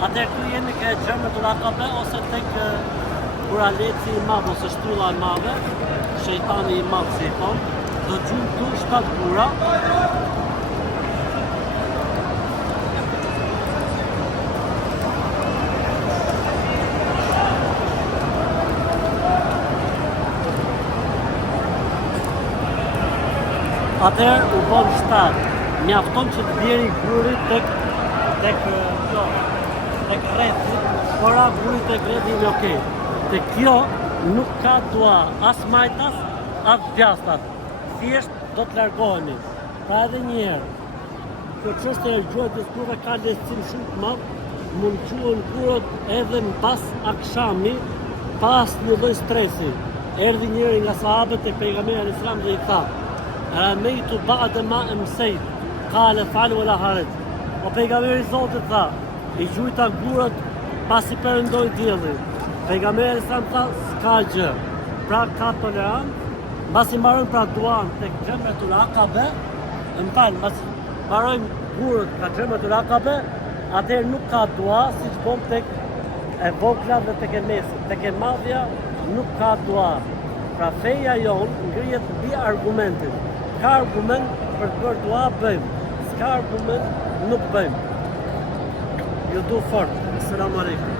Atëherë këtu jemi ke Xhamratul Aqaba ose tek kuraleci I madh ose shtylla e madhe, shejtani I madh si I thon, do gjujmë këtu 7 kura. Atëherë u bën 7. Mjafton që të bjeri guri tek rrethi, ora guri tek rrethi në okay. Te kjo nuk ka dua as majtas, as djastat. Thjesht do të largohemi. Pra edhe një herë, kjo çështje e gjuhës kurve ka lehtësim shumë të madh, mund quhen kurët edhe mbas akshami, pas një lloj stresi. Erdhi njëri nga sahabët e pejgamberit alayhis salam dhe I tha: "Rameitu ba'da ma amsayt." Qala fa'al wala haraj. O pejgamberi Zotit tha, I gjujta gurët pasi perëndoi dielli. Pejgamberi sa tha, s'ka gjë. Pra ka tolerancë, mbasi mbarojmë pra duan tek Xhamratul Aqaba, mbasi mbarojmë gurët nga Xhamratul Aqaba, atëherë nuk ka dua siç bën tek e vogla dhe tek e mesit. Tek e madhja nuk ka dua. Pra feja jon ngrihet mbi argumentin. Ka argument për të bërë dua bëjmë. S'ka argument nuk bëjmë. Ju du fort. Asalamu alaikum.